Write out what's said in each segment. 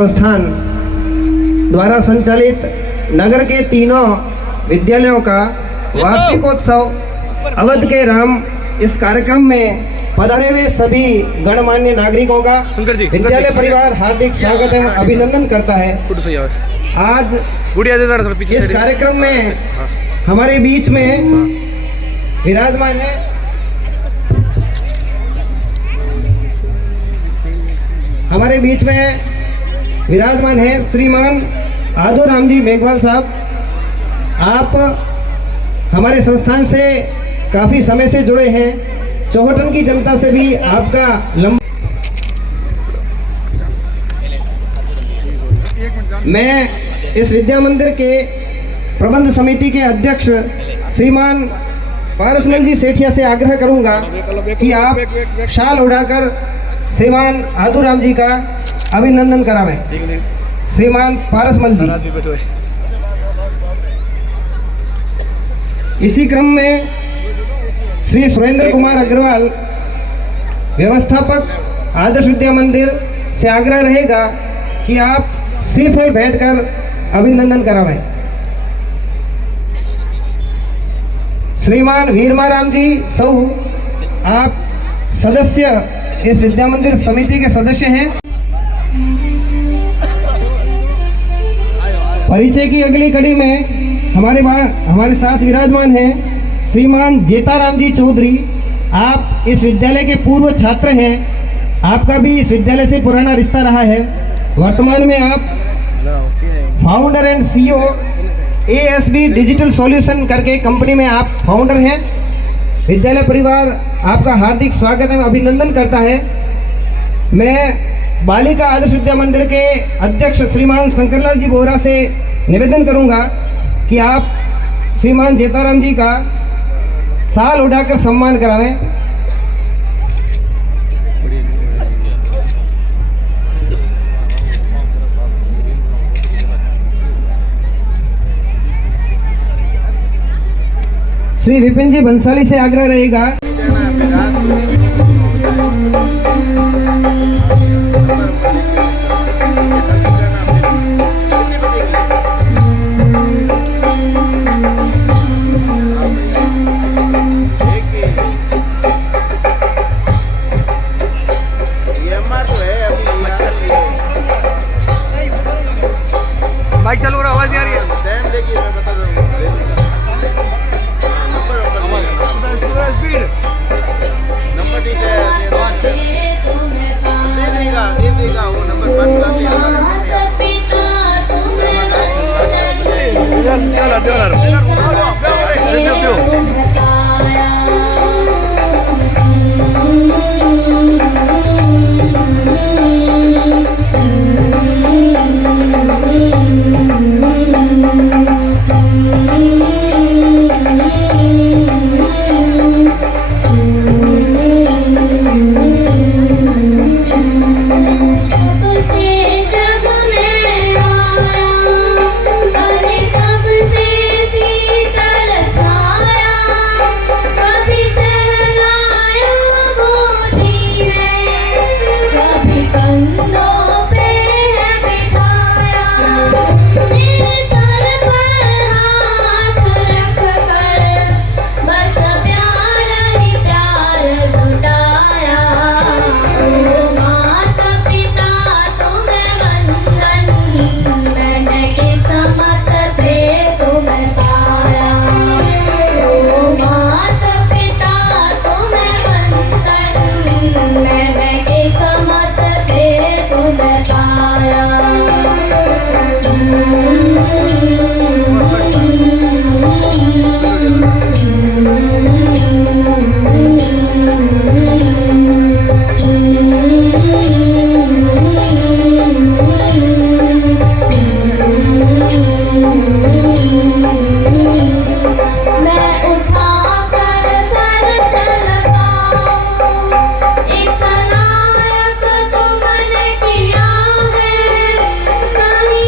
संस्थान द्वारा संचालित नगर के तीनों विद्यालयों का वार्षिकोत्सव अवध के राम इस कार्यक्रम में पधारे हुए सभी गणमान्य नागरिकों का विद्यालय परिवार हार्दिक स्वागत एवं अभिनंदन करता है। आज इस कार्यक्रम में हमारे बीच में विराजमान है श्रीमान आदूराम जी मेघवाल साहब। आप हमारे संस्थान से काफ़ी समय से जुड़े हैं। चौहटन की जनता से भी आपका मैं इस विद्या मंदिर के प्रबंध समिति के अध्यक्ष श्रीमान पारसमल जी सेठिया से आग्रह करूंगा कि आप शाल उड़ाकर श्रीमान आदूराम जी का अभिनंदन करावें। श्रीमान पारसमल जी। इसी क्रम में श्री सुरेंद्र कुमार अग्रवाल व्यवस्थापक आदर्श विद्या मंदिर से आग्रह रहेगा कि आप श्रीफल भेंट कर अभिनंदन करावें। श्रीमान वीरमाराम जी सौ, आप सदस्य इस विद्या मंदिर समिति के सदस्य हैं। परिचय की अगली कड़ी में हमारे साथ विराजमान हैं श्रीमान जेताराम जी चौधरी। आप इस विद्यालय के पूर्व छात्र हैं। आपका भी इस विद्यालय से पुराना रिश्ता रहा है। वर्तमान में आप founder and CEO ASB digital solution करके कंपनी में आप फाउंडर हैं। विद्यालय परिवार आपका हार्दिक स्वागत एवं अभिनंदन करता है। मैं बालिका आदर्श विद्या मंदिर के अध्यक्ष श्रीमान शंकरलाल जी बोरा से निवेदन करूंगा कि आप श्रीमान जेताराम जी का शाल उड़ाकर सम्मान करावें। श्री विपिन जी बंसाली से आग्रह रहेगा। बाइक चालू रहा, आवाज नहीं आ रही है। कहीं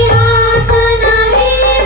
हाथ नहीं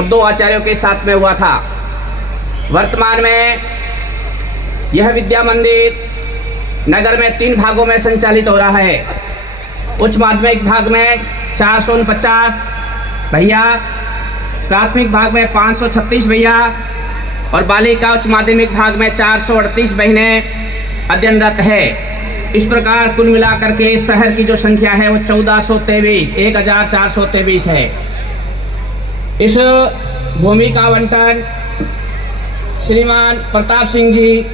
और 2 आचार्यों के साथ में हुआ था। वर्तमान में यह विद्या मंदिर नगर में 3 भागों में संचालित हो रहा है। उच्च माध्यमिक भाग में 449 भैया, प्राथमिक भाग में 536 भैया और बालिका उच्च माध्यमिक भाग में 438 बहनें अध्ययनरत है। इस प्रकार कुल मिलाकर के शहर की जो संख्या है वो 1423 है। इस भूमि का आवंटन श्रीमान प्रताप सिंह जी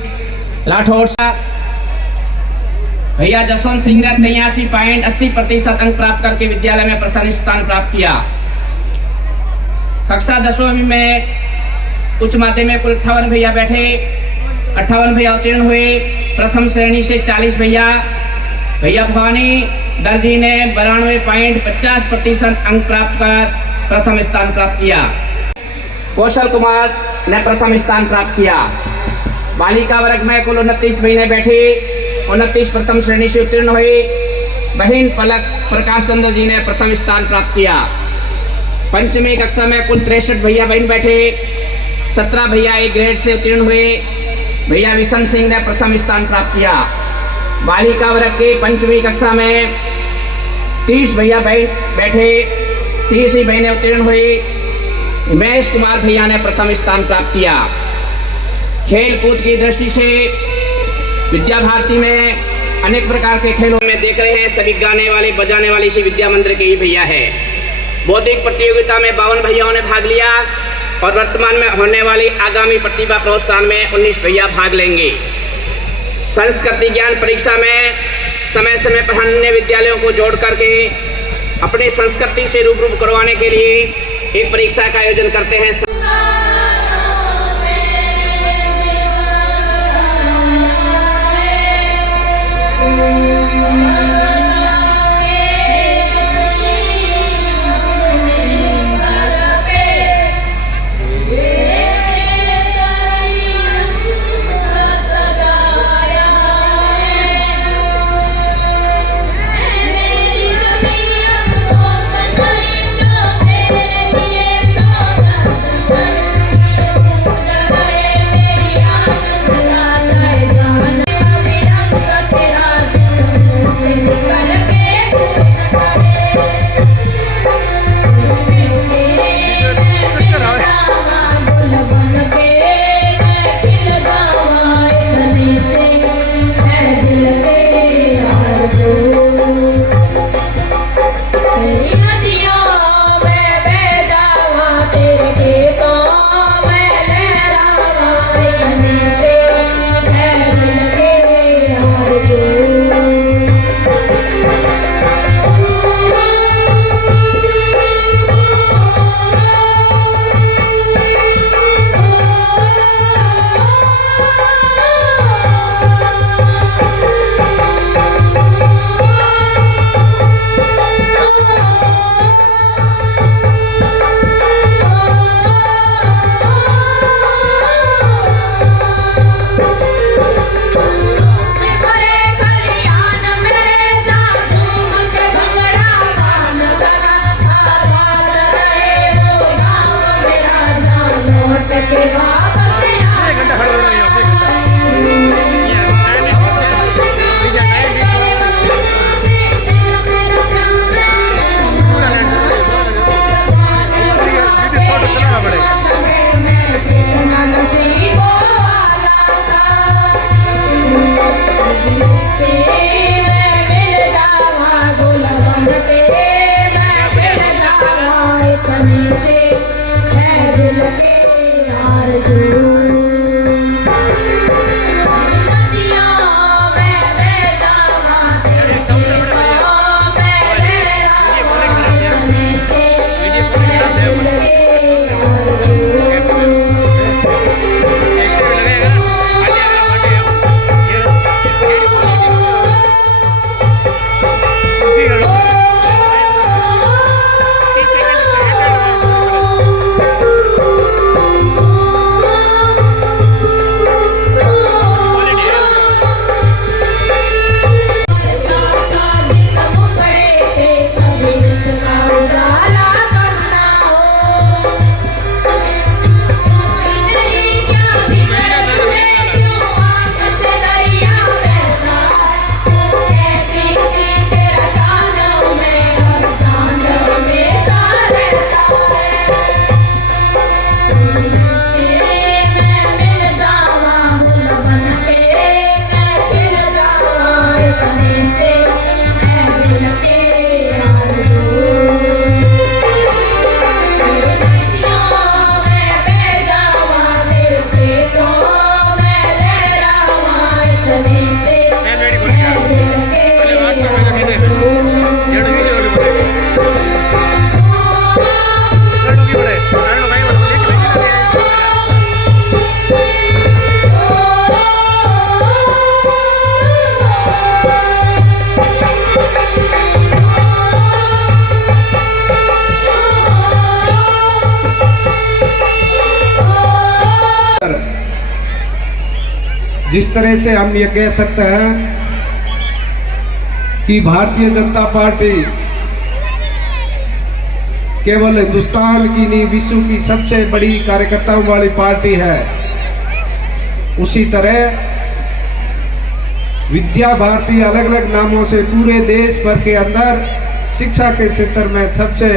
राठौड़ साहब भैया जसवंत सिंह ने 83.80% अंक प्राप्त करके विद्यालय में प्रथम स्थान प्राप्त किया। कक्षा 10वीं में उच्च माध्यमिक कुल 58 भैया बैठे, 58 भैया उत्तीर्ण हुए। प्रथम श्रेणी से 40 भैया भवानी दर्जी ने 92.50% अंक प्राप्त कर प्रथम स्थान प्राप्त किया। कौशल कुमार ने प्रथम स्थान प्राप्त किया। बालिका वर्ग में कुल 29 बहनें बैठी, 29 प्रथम श्रेणी से उत्तीर्ण हुई। बहन पलक प्रकाश चंद्र जी ने प्रथम स्थान प्राप्त किया। पंचमी कक्षा में कुल 63 भैया बहन बैठे, 17 भैया एक ग्रेड से उत्तीर्ण हुए। भैया विशन सिंह ने प्रथम स्थान प्राप्त किया। बालिका वर्ग की पंचमी कक्षा में 30 भैया बैठे, 30 ही बहनें उत्तीर्ण हुई। महेश कुमार भैया ने प्रथम स्थान प्राप्त किया। खेल कूद की दृष्टि से विद्या भारती में अनेक प्रकार के खेलों में देख रहे हैं। सभी गाने वाले बजाने वाले इसी विद्या मंदिर के ही भैया है। बौद्धिक प्रतियोगिता में 52 भैयाओं ने भाग लिया और वर्तमान में होने वाली आगामी प्रतिभा प्रोत्साहन में 19 भैया भाग लेंगे। संस्कृति ज्ञान परीक्षा में समय समय पर अन्य विद्यालयों को जोड़ करके अपनी संस्कृति से रूबरू करवाने के लिए एक परीक्षा का आयोजन करते हैं। Sun जिस तरह से हम ये कह सकते हैं कि भारतीय जनता पार्टी केवल हिंदुस्तान की नहीं विश्व की सबसे बड़ी कार्यकर्ताओं वाली पार्टी है, उसी तरह विद्या भारती अलग अलग नामों से पूरे देश भर के अंदर शिक्षा के क्षेत्र में सबसे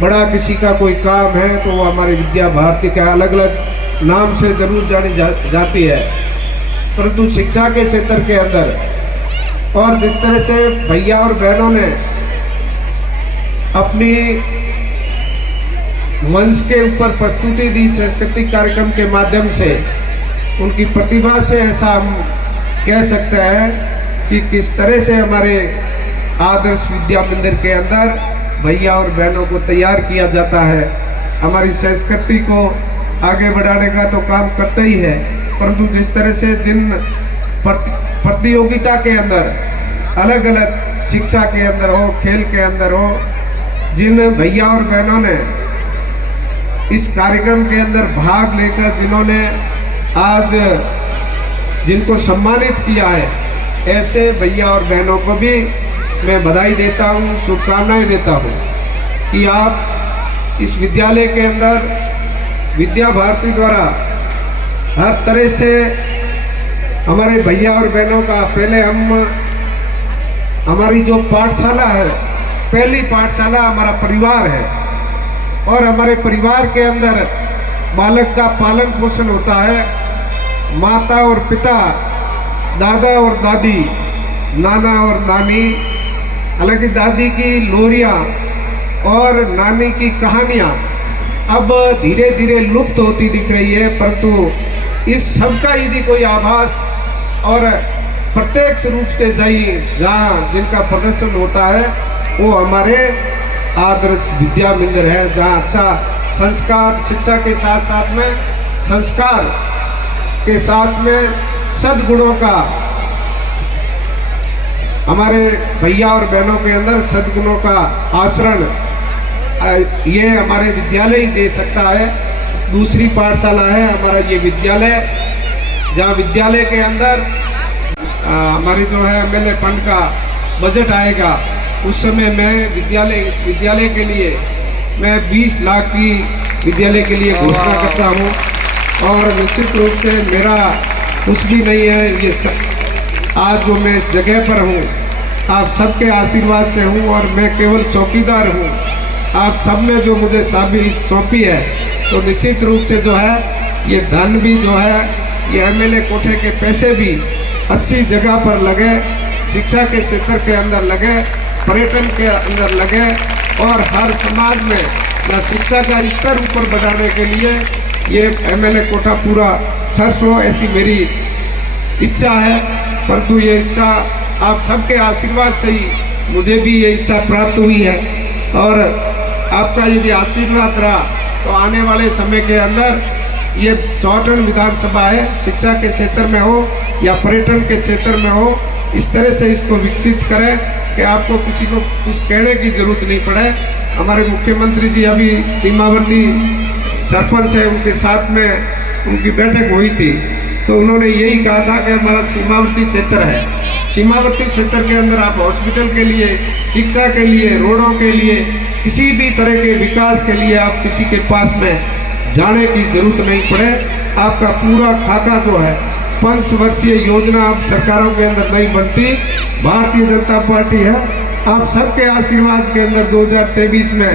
बड़ा किसी का कोई काम है तो वो हमारी विद्या भारती का अलग अलग नाम से जरूर जानी जाती है। परंतु शिक्षा के क्षेत्र के अंदर और जिस तरह से भैया और बहनों ने अपनी मंच के ऊपर प्रस्तुति दी सांस्कृतिक कार्यक्रम के माध्यम से, उनकी प्रतिभा से ऐसा हम कह सकते हैं कि किस तरह से हमारे आदर्श विद्या मंदिर के अंदर भैया और बहनों को तैयार किया जाता है। हमारी संस्कृति को आगे बढ़ाने का तो काम करते ही है, परंतु जिस तरह से जिन प्रतियोगिता के अंदर अलग अलग शिक्षा के अंदर हो, खेल के अंदर हो, जिन भैया और बहनों ने इस कार्यक्रम के अंदर भाग लेकर जिन्होंने आज जिनको सम्मानित किया है, ऐसे भैया और बहनों को भी मैं बधाई देता हूँ, शुभकामनाएं देता हूँ कि आप इस विद्यालय के अंदर विद्या भारती द्वारा हर तरह से हमारे भैया और बहनों का पहले हमारी जो पाठशाला है, पहली पाठशाला हमारा परिवार है और हमारे परिवार के अंदर बालक का पालन पोषण होता है। माता और पिता, दादा और दादी, नाना और नानी, हालांकि दादी की लोरियाँ और नानी की कहानियाँ अब धीरे धीरे लुप्त होती दिख रही है, परंतु इस सब का यदि कोई आभास और प्रत्यक्ष रूप से जहाँ जिनका प्रदर्शन होता है वो हमारे आदर्श विद्या मंदिर है, जहाँ अच्छा संस्कार, शिक्षा के साथ साथ में संस्कार के साथ में सद्गुणों का, हमारे भैया और बहनों के अंदर सद्गुणों का आचरण ये हमारे विद्यालय ही दे सकता है। दूसरी पाठशाला है हमारा ये विद्यालय, जहाँ विद्यालय के अंदर हमारी जो है MLA फंड का बजट आएगा, उस समय मैं इस विद्यालय के लिए मैं 20 लाख की विद्यालय के लिए घोषणा करता हूँ। और निश्चित रूप से मेरा कुछ भी नहीं है, ये सब आज जो मैं इस जगह पर हूँ आप सबके आशीर्वाद से हूँ और मैं केवल चौकीदार हूँ। आप सब ने जो मुझे चाबी सौंपी है तो निश्चित रूप से जो है ये धन भी जो है ये MLA कोठे के पैसे भी अच्छी जगह पर लगे, शिक्षा के क्षेत्र के अंदर लगे, पर्यटन के अंदर लगे और हर समाज में या शिक्षा का स्तर ऊपर बढ़ाने के लिए ये MLA कोठा पूरा खर्च हो, ऐसी मेरी इच्छा है। परंतु ये इच्छा आप सबके आशीर्वाद से ही मुझे भी ये इच्छा प्राप्त हुई है और आपका यदि आशीर्वाद रहा तो आने वाले समय के अंदर ये चौटन विधानसभा है, शिक्षा के क्षेत्र में हो या पर्यटन के क्षेत्र में हो, इस तरह से इसको विकसित करें कि आपको किसी को कुछ कहने की जरूरत नहीं पड़े। हमारे मुख्यमंत्री जी अभी सीमावर्ती सरपंच है, उनके साथ में उनकी बैठक हुई थी तो उन्होंने यही कहा था कि हमारा सीमावर्ती क्षेत्र है, सीमावर्ती क्षेत्र के अंदर आप हॉस्पिटल के लिए, शिक्षा के लिए, रोडों के लिए, किसी भी तरह के विकास के लिए आप किसी के पास में जाने की जरूरत नहीं पड़े। आपका पूरा खाका जो है 5 वर्षीय योजना अब सरकारों के अंदर नहीं बनती, भारतीय जनता पार्टी है। आप सबके आशीर्वाद के अंदर 2023 में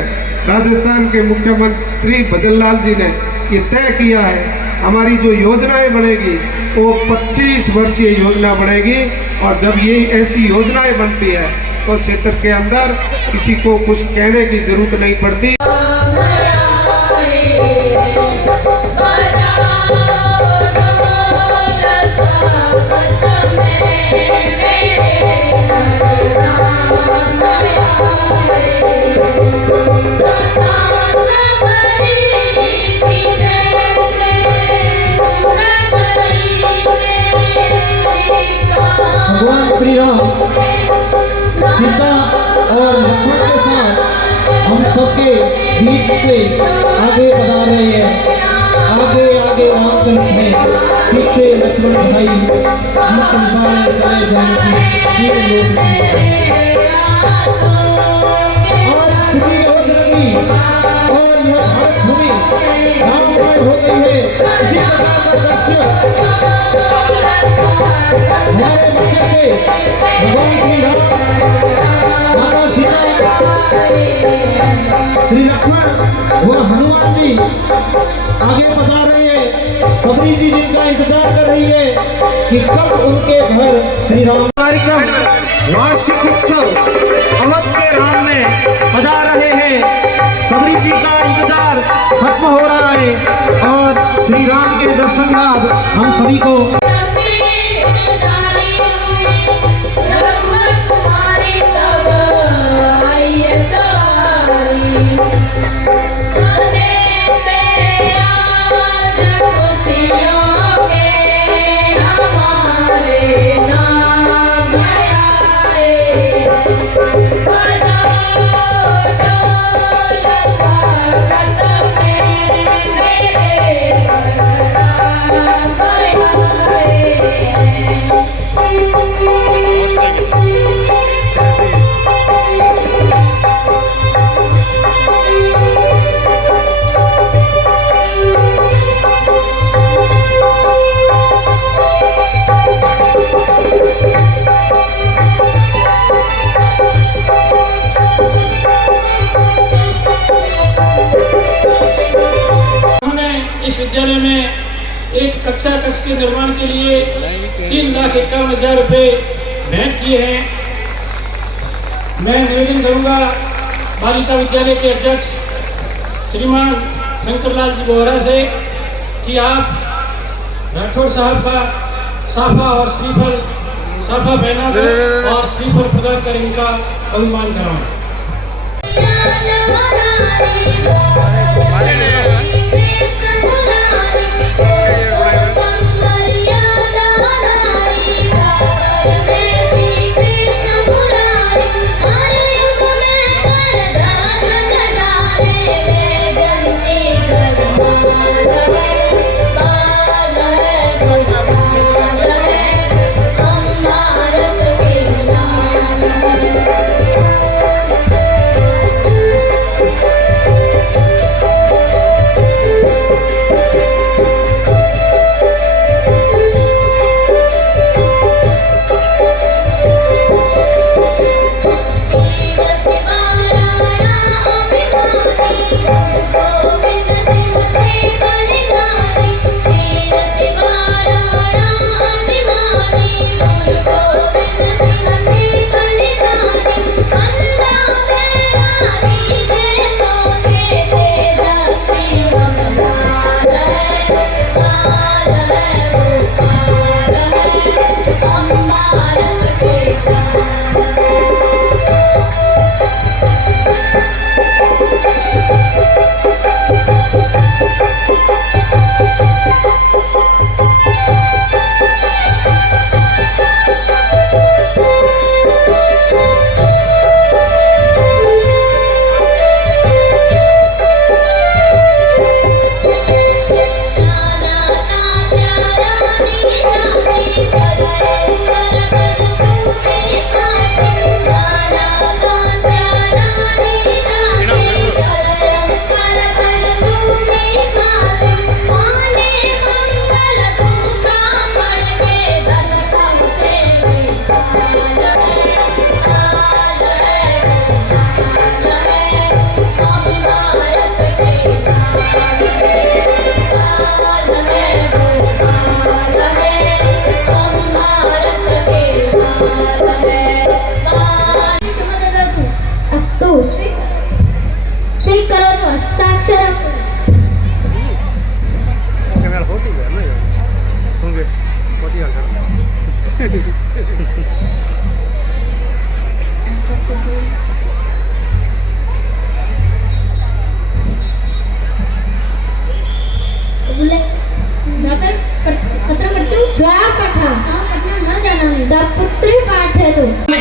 राजस्थान के मुख्यमंत्री भजन लाल जी ने ये तय किया है हमारी जो योजनाएं बनेगी वो 25 वर्षीय योजना बनेगी और जब ये ऐसी योजनाएं बनती है तो क्षेत्र के अंदर किसी को कुछ कहने की जरूरत नहीं पड़ती। भगवान श्री राम सीता और लक्ष्मण के साथ हम सबके ठीक से आगे बढ़ा रहे हैं। आगे आगे रामचंद्र है, पीछे लक्ष्मण भाई, और यह भारत भूमि राममय हो गई है। इसी प्रकार का दृश्य हमारे मध्य से भगवान श्री राम, माता सीता, श्री लक्ष्मण व हनुमान जी आगे बता रहे हैं। सबरी जी जिनका इंतजार कर रही है कि कब उनके घर श्री राम। कार्यक्रम वार्षिक उत्सव अवध के राम में बजा रहे हैं। सबरी जी का इंतजार खत्म हो रहा है और श्री राम के दर्शन लाभ हम सभी को। विद्यालय में एक कक्षा कक्ष के निर्माण के लिए 3,51,000 रुपए भेंट किए हैं। मैं निवेदन करूंगा बालिका विद्यालय के अध्यक्ष श्रीमान शंकरलाल जी बोहरा से कि आप राठौर साहब का साफा और श्रीफल, साफा पहना और श्रीफल प्रदान कर इनका अभिमान कराएं।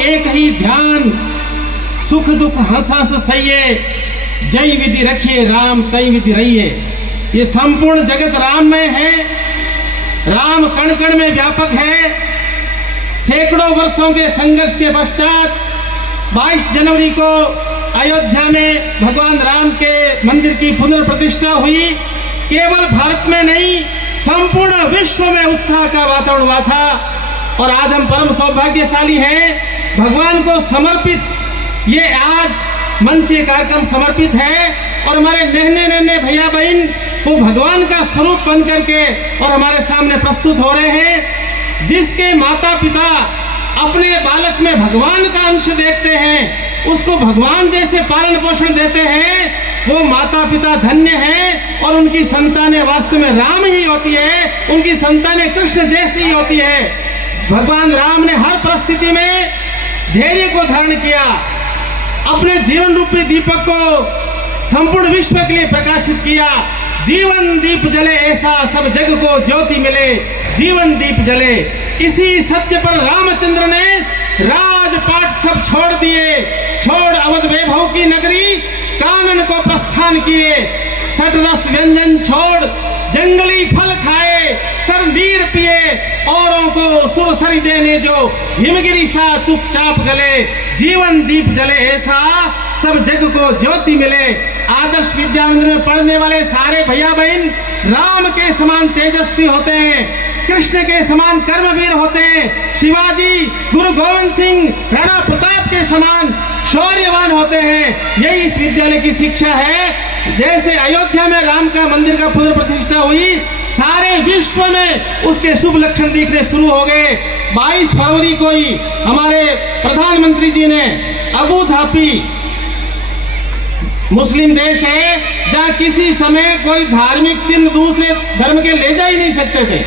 एक ही ध्यान सुख दुख हंस हंस सहिए जय विधि रखिए राम तय विधि रहिए। ये संपूर्ण जगत राममय है, राम कण कण में व्यापक है। सैकड़ों वर्षों के संघर्ष के पश्चात 22 जनवरी को अयोध्या में भगवान राम के मंदिर की पुनर्प्रतिष्ठा हुई। केवल भारत में नहीं, संपूर्ण विश्व में उत्साह का वातावरण हुआ था। और आज हम परम सौभाग्यशाली हैं, भगवान को समर्पित ये आज मंच कार्यक्रम समर्पित है और हमारे नन्हे नन्हे भैया बहन वो भगवान का स्वरूप बन करके और हमारे सामने प्रस्तुत हो रहे हैं। जिसके माता पिता अपने बालक में भगवान का अंश देखते हैं, उसको भगवान जैसे पालन पोषण देते हैं, वो माता पिता धन्य हैं और उनकी संतानें वास्तव में राम ही होती है, उनकी संतानें कृष्ण जैसी ही होती है। भगवान राम ने हर परिस्थिति में धैर्य को धारण किया, अपने जीवन रूपी दीपक को संपूर्ण विश्व के लिए प्रकाशित किया। जीवन दीप जले ऐसा सब जग को ज्योति मिले, जीवन दीप जले। इसी सत्य पर रामचंद्र ने राजपाट सब छोड़ दिए, छोड़ अवध वैभव की नगरी कानन को प्रस्थान किए। षटरस व्यंजन छोड़ जंगली फल खाए, सर नीर पिए, औरों को सुरसरी देने जो हिमगिरी सा चुपचाप गले। जीवन दीप जले ऐसा सब जग को ज्योति मिले। आदर्श विद्या मंदिर में पढ़ने वाले सारे भैया बहन राम के समान तेजस्वी होते हैं, कृष्ण के समान कर्मवीर होते हैं, शिवाजी गुरु गोविंद सिंह राणा प्रताप के समान शौर्यवान होते हैं। यही इस विद्यालय की शिक्षा है। जैसे अयोध्या में राम का मंदिर का पुनर्प्रतिष्ठा हुई, सारे विश्व में उसके शुभ लक्षण दिखने शुरू हो गए। 22 फरवरी को ही हमारे प्रधानमंत्री जी ने अबू धाबी मुस्लिम देश है जहाँ किसी समय कोई धार्मिक चिन्ह दूसरे धर्म के ले जा ही नहीं सकते थे,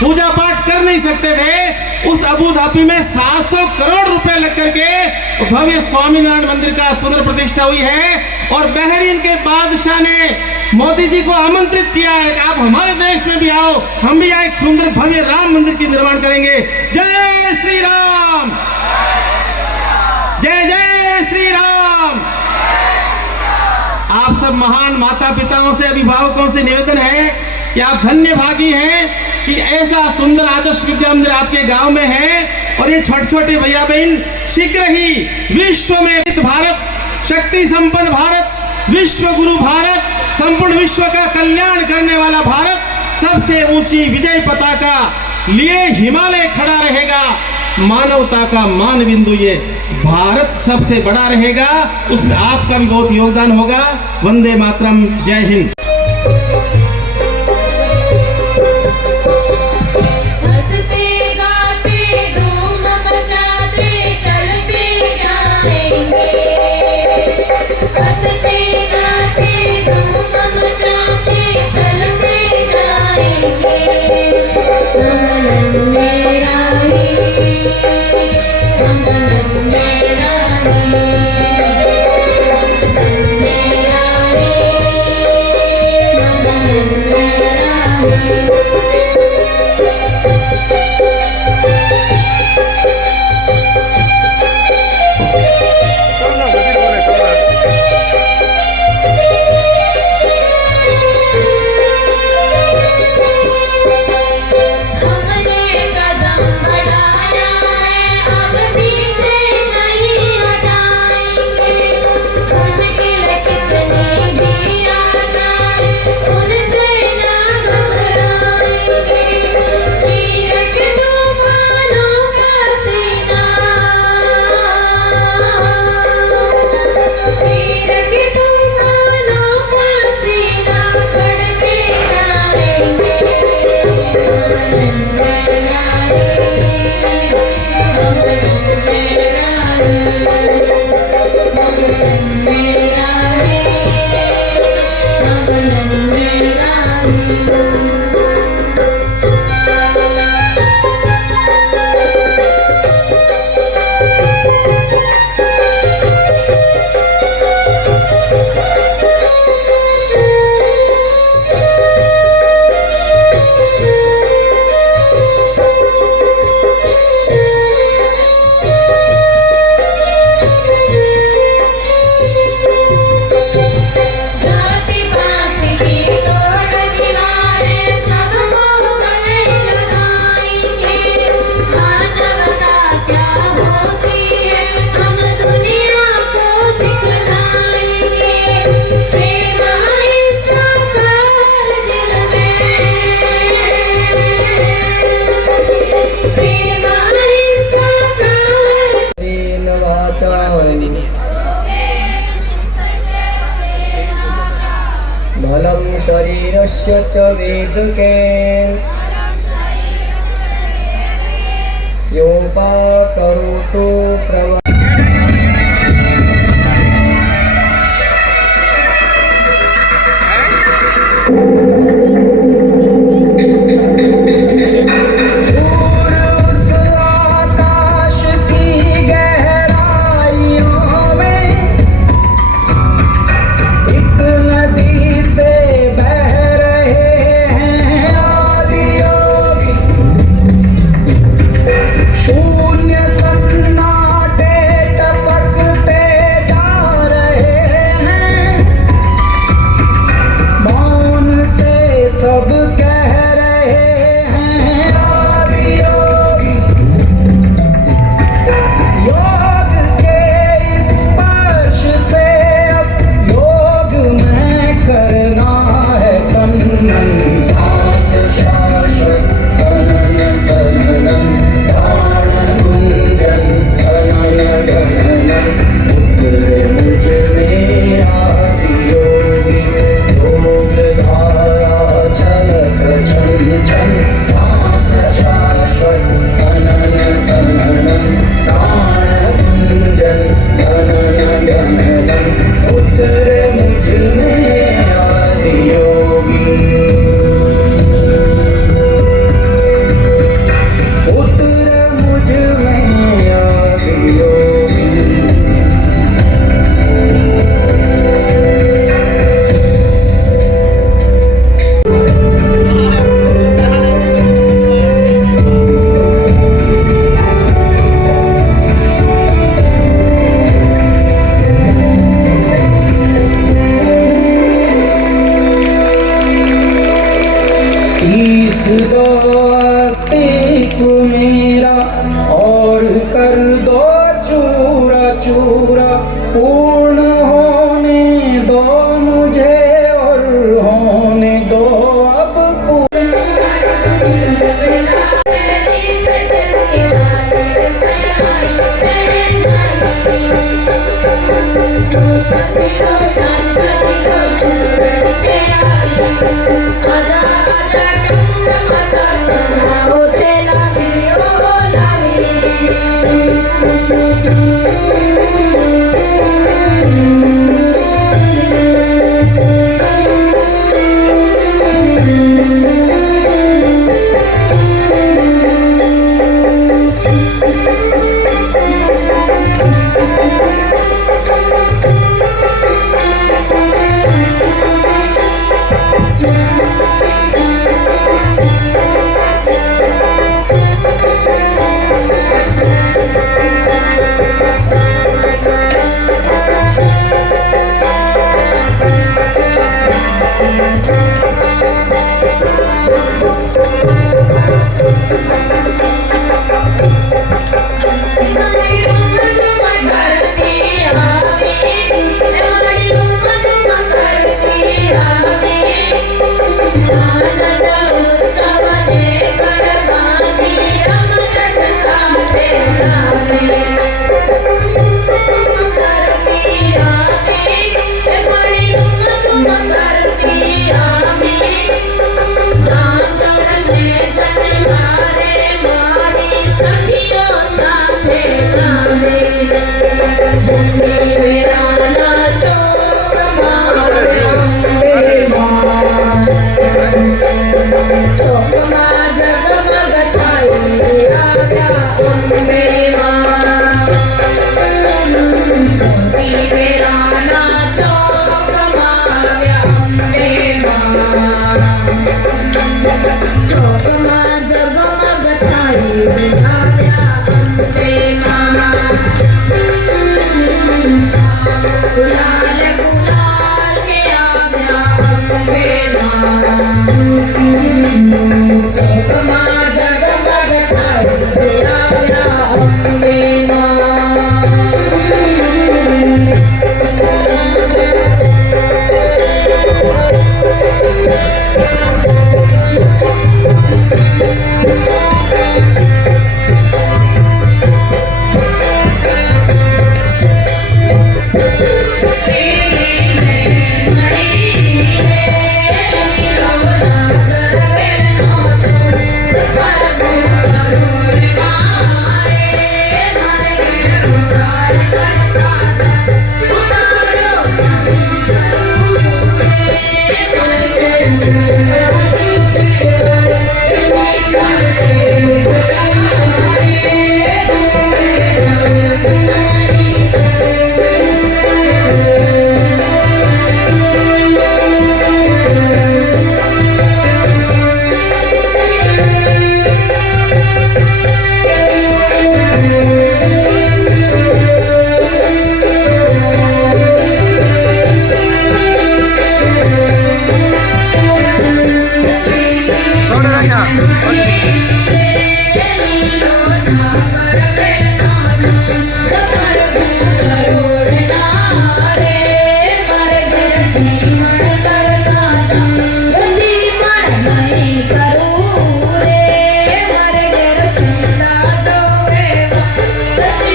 पूजा पाठ कर नहीं सकते थे। उस अबू धाबी में 700 करोड़ रुपए लग करके भव्य स्वामीनारायण मंदिर का पुनर्प्रतिष्ठा हुई है। और बहरीन के बादशाह ने मोदी जी को आमंत्रित किया है कि आप हमारे देश में भी आओ, हम भी यहाँ एक सुंदर भव्य राम मंदिर की निर्माण करेंगे। जय श्री राम, जय जय श्री राम। आप सब महान माता पिताओं से, अभिभावकों से निवेदन है कि आप धन्य भागी हैं कि ऐसा सुंदर आदर्श विद्या मंदिर आपके गांव में है। और ये छोटे छोटे भैया बहन शीघ्र ही विश्व में भारत, शक्ति संपन्न भारत, विश्व गुरु भारत, संपूर्ण विश्व का कल्याण करने वाला भारत, सबसे ऊंची विजय पताका लिए हिमालय खड़ा रहेगा। मानवता का मान बिंदु ये भारत सबसे बड़ा रहेगा, उसमें आपका भी बहुत योगदान होगा। वंदे मातरम, जय हिंद। क्या होती है हम दुनिया को सिखलाएंगे। प्रेम अहिंसा का हर दिल में, प्रेम अहिंसा का हर तेन वाचा बलं शरीरस्य च वेदके योपाकरोतु प्रव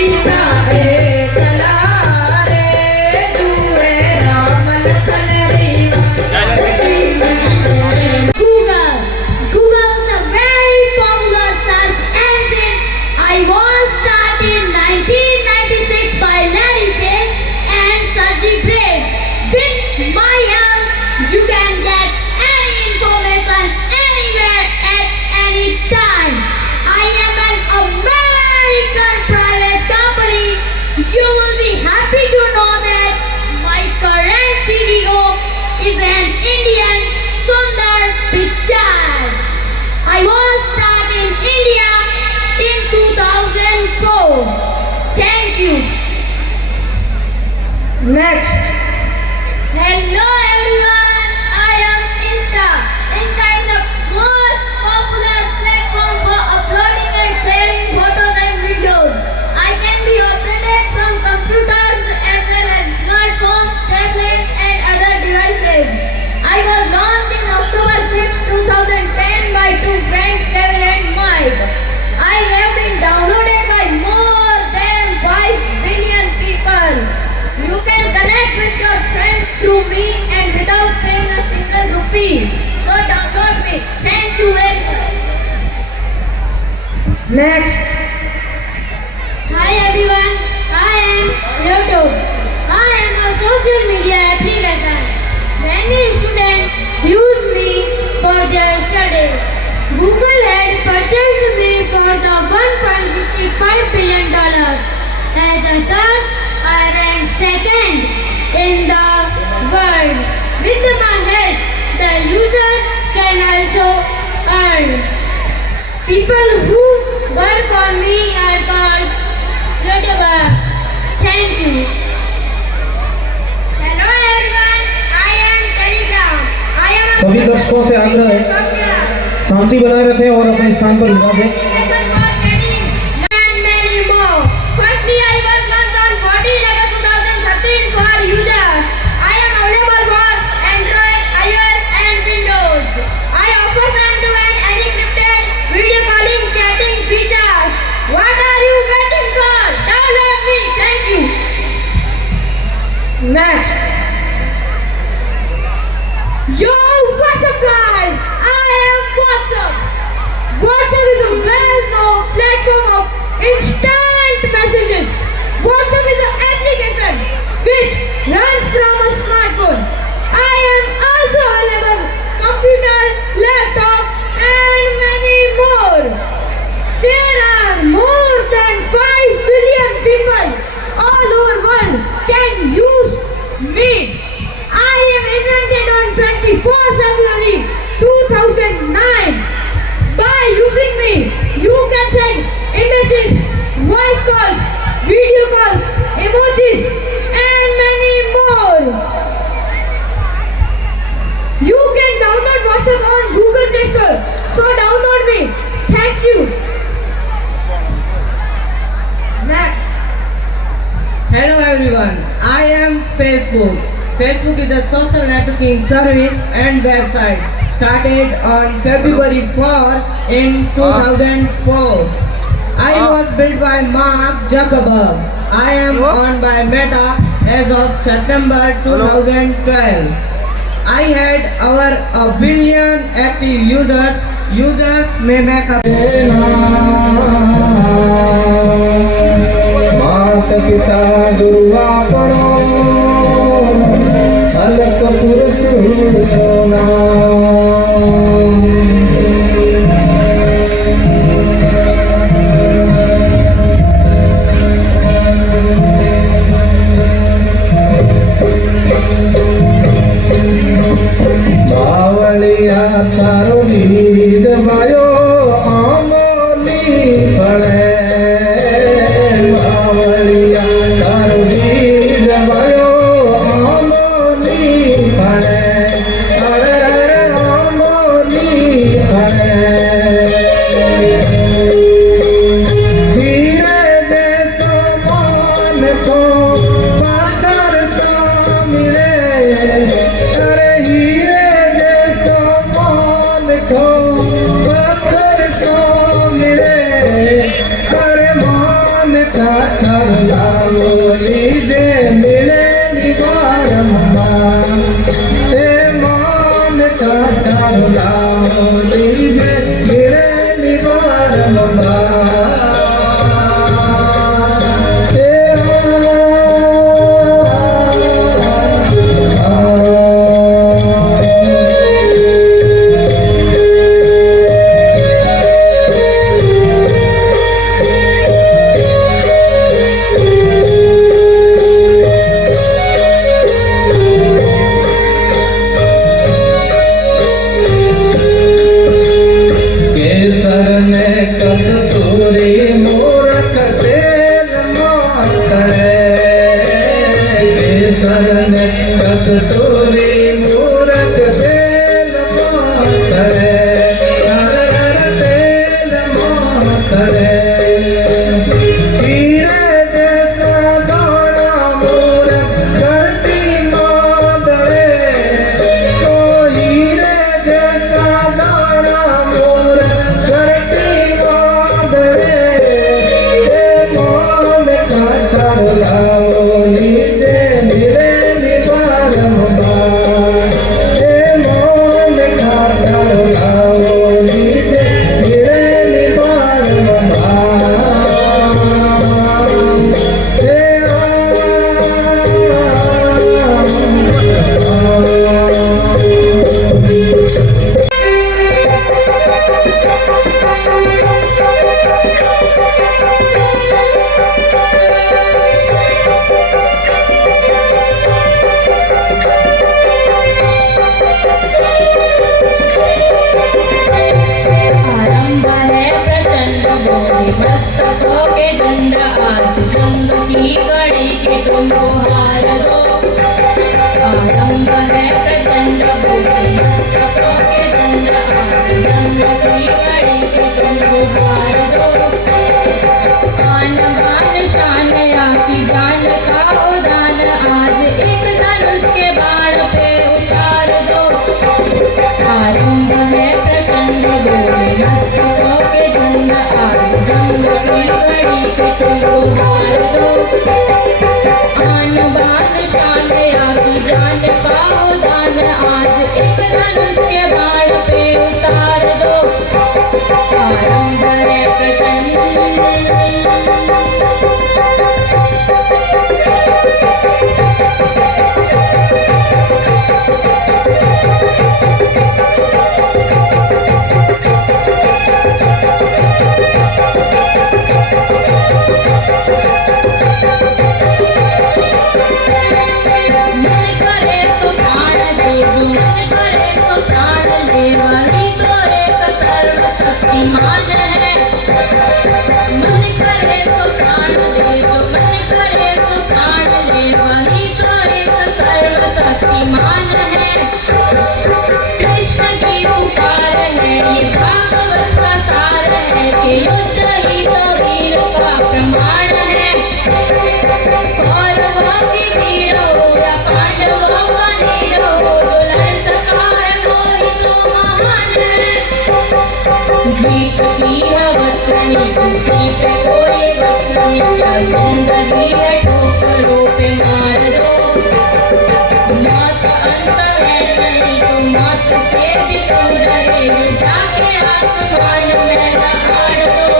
सीता एकला रे दूरे Ram Lakhan Google is a very popular search engine. I was started in 1996 by Larry Page and Sergey Brin. With my help, you can get any information anywhere at any time. I am an American private company. You will be happy to know that my current CEO is an Indian, Sundar Pichai. I was started in India in 2004. Thank you. Next. Hello everyone, I am Insta. Insta is the most popular platform for uploading and sharing photos and videos. I can be operated from computers as well as smartphones, tablets and other devices. I was launched in October 6, 2010 by two friends Kevin and Mike. I have been downloaded by more than 5 billion people. You can connect with your friends through me and without paying a single rupee. So download me. Thank you very much. Next. Hi everyone, I am YouTube. I am a social media application. Many students use me for their studies. Google had purchased me for the $1.65 billion. As a search, I ranked second in the world. With my help, the user can also earn. People who work on me are called YouTubers. Thank you. Hello everyone, I am Telegram. I am a सभी दर्शकों से आग्रह है शांति बनाए रखें और अपने स्थान पर विराजें। application for chatting and many more. Firstly, I was launched on 14 August 2013 for users. I am available for Android, iOS and Windows. I offer end-to-end encrypted video calling chatting features. What are you waiting for? Download me. Thank you. Next. Yo, what's up guys? I am WhatsApp. WhatsApp is a well-known platform of instant messages. WhatsApp is an application which runs from a smartphone. I am also available computer, laptop and many more. There are more than 5 billion people all over world can use me. I am invented on 24 February 2009. By using me, you can send images, voice calls, video calls, emojis, and many more. You can download WhatsApp on Google Play Store. So download me. Thank you. Next. Hello everyone, I am Facebook. Facebook is a social networking service and website started on February 4 in 2004. I was built by Mark Zuckerberg. I am owned by Meta as of September 2012. I had over 1 billion active users. Users may make a माता पिता गुरुआ पढ़ो अलग पुरुष होना बावलिया तारो बीज भयो आमोली पड़े बावलिया तारो बीज भयो आमोली पड़े अरे आमोली लावो लीजे मिले निवारम्मा हे मान काटार लावो लीजे मिले निवारम्मा कस्तूरी मूरत तेल मातरे केसर ने कस्तूरी मूरत तेल मातरे तेल मातरे हीरे जैसा दाना मूरत करती मादड़े ओ हीरे जैसा दाना मूरत करती लावो लीजे मिले निवारम्मा हे मोन काटार लावो लीजे मिले निवारम्मा हे मस्तकों के झंड आज जंग की घड़ी के तुमको हार दो आरंभ है प्रचंड बोले मस्तकों के झंड आज जंग की घड़ी के तुमको हार दो आन बान शान आपकी जान का उदान आज एक धनुष के बाण पे उतार दो आरंभ है प्रचंड बोले मस्तकों के झंड आज जंग की घड़ी के तुमको हार दो आन बान शान आपकी जान का उदान आज एक धनुष के बाण पे उतार दो आरंभ है प्रचंड शक्तिमान है मन करे तो प्राण दे जो मन करे तो प्राण ले वही तो एक सर्वशक्तिमान है कृष्ण की पुकार है ये भागवत का सार है कि युद्ध ही तो वीर का प्रमाण है कौरवों की भीड़ हो या पांडवों का नीड़ हो जो लड़ सका है वो ही तो महान है जीत की है वसनी किसी पे कोई वसनी क्या जिंदगी है ठोकरों पे मार दो मौत अंत है नहीं तो मौत से भी तुम डरे जाके आसमान में दहाड़ दो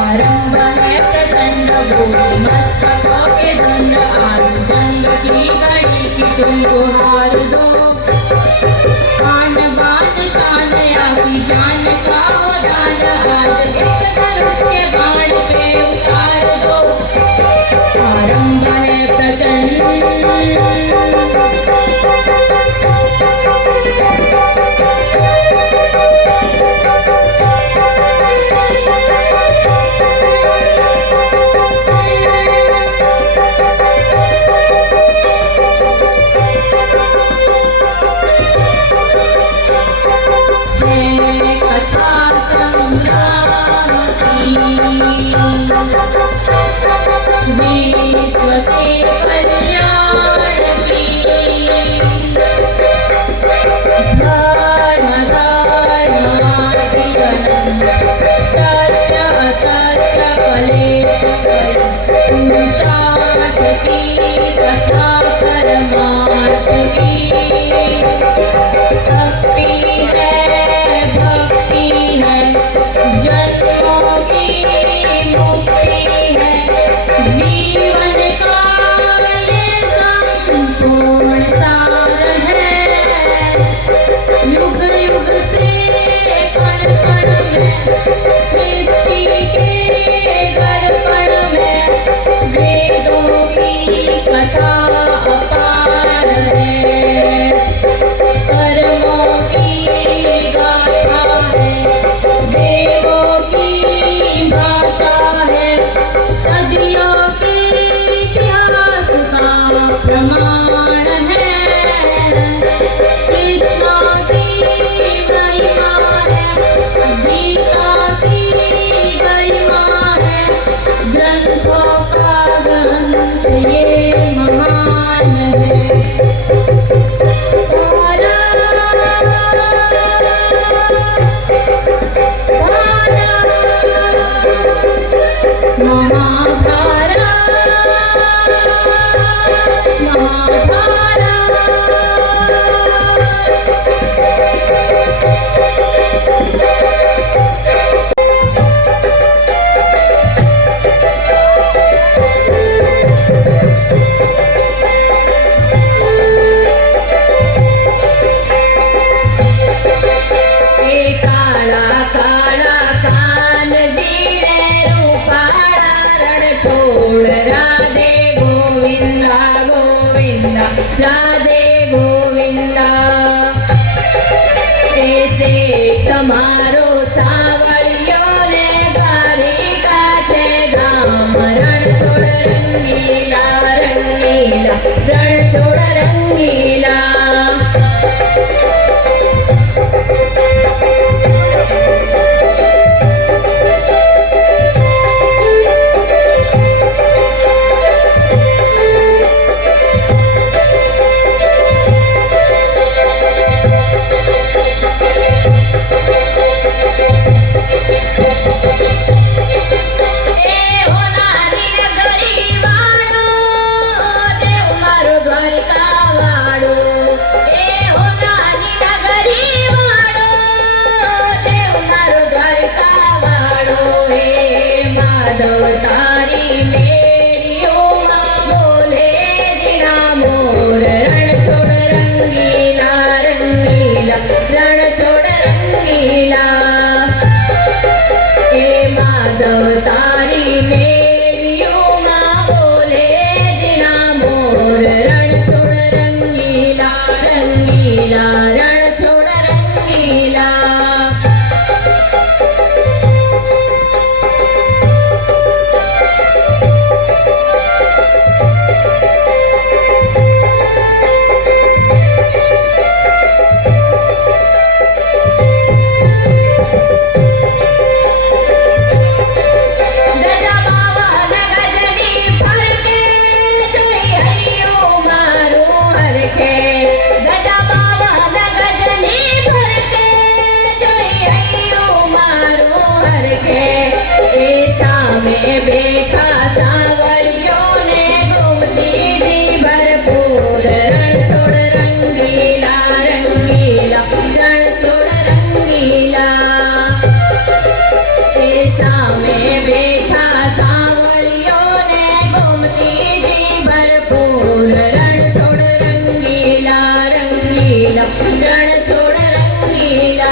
आरंभ है प्रचंड बोले मस्तकों के झंड आज जंग की घड़ी की तुमको हार दो आन बान शान आपकी जान का उदान आज एक धनुष के बाण पे उतार दो आरंभ है प्रचंड कथा संग्राम की विश्व के कल्याण की धर्म सत्य असत्य कलेश पुरुषार्थ की कथा परमार्थ की शक्ति है भक्ति है जन्मों की मुक्ति है जीवन का ये संपूर्ण सार है युग युग से कण कण में सृष्टि के दर्पण में वेदों की कथा अपार है कर्मों की गाथा है देवों की भाषा है सदियों के इतिहास का प्रमाण है कृष्ण की गरिमा है गीता की गरिमा है ग्रंथों का ग्रंथ ये महान है काला काला कान जीने रूपाला रण छोड़ राधे गोविंदा गोविंदा राधे गोविंदा ऐसे તમારો સાવળિયો ને દ્વારિકા છે ધામ રણ છોડ રંગીલા રંગીલા રણ છોડ રંગીલા माधव तारी मेड़ियों बोले जिना मोर रण छोड़ रंगीला रंगीला रण छोड़ रंगीला ए माधव तारी मेड़ियों बोले जिना मोर रण छोड़ रंगीला रंगीला रण छोड़ रंगीला बैठा सावलियों ने घूमती थी भरपूर रण छोड़ रंगीला रंगीला रण छोड़ रंगीला ऐसा में बैठा सावलियों ने घूमती थी भरपूर रण छोड़ रंगीला रंगीला रण छोड़ रंगीला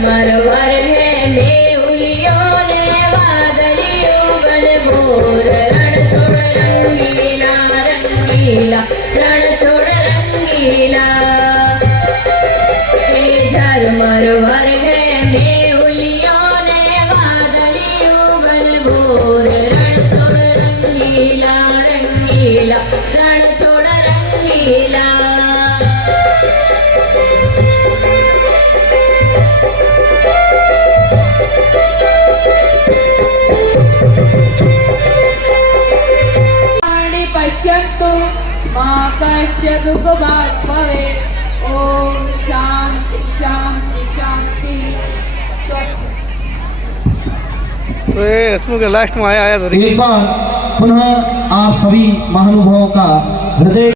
मरवर है नेहुलियों ने वादलियों बन भोर रण छोड़ रंगीला रंगीला रण छोड़ रंगीला मर भर है मेहुलियों ने बादलियों बन भोर रण छोड़ रंगीला रंगीला रण छोड़ रंगीला पश्यन्तु मा कश्चित् दुःखभाग् भवेत् ॐ शान्ति शान्ति शान्ति स्वस्ति। तो ये इसमें के लास्ट में आया तो एक बार पुनः आप सभी महानुभावों का हृदय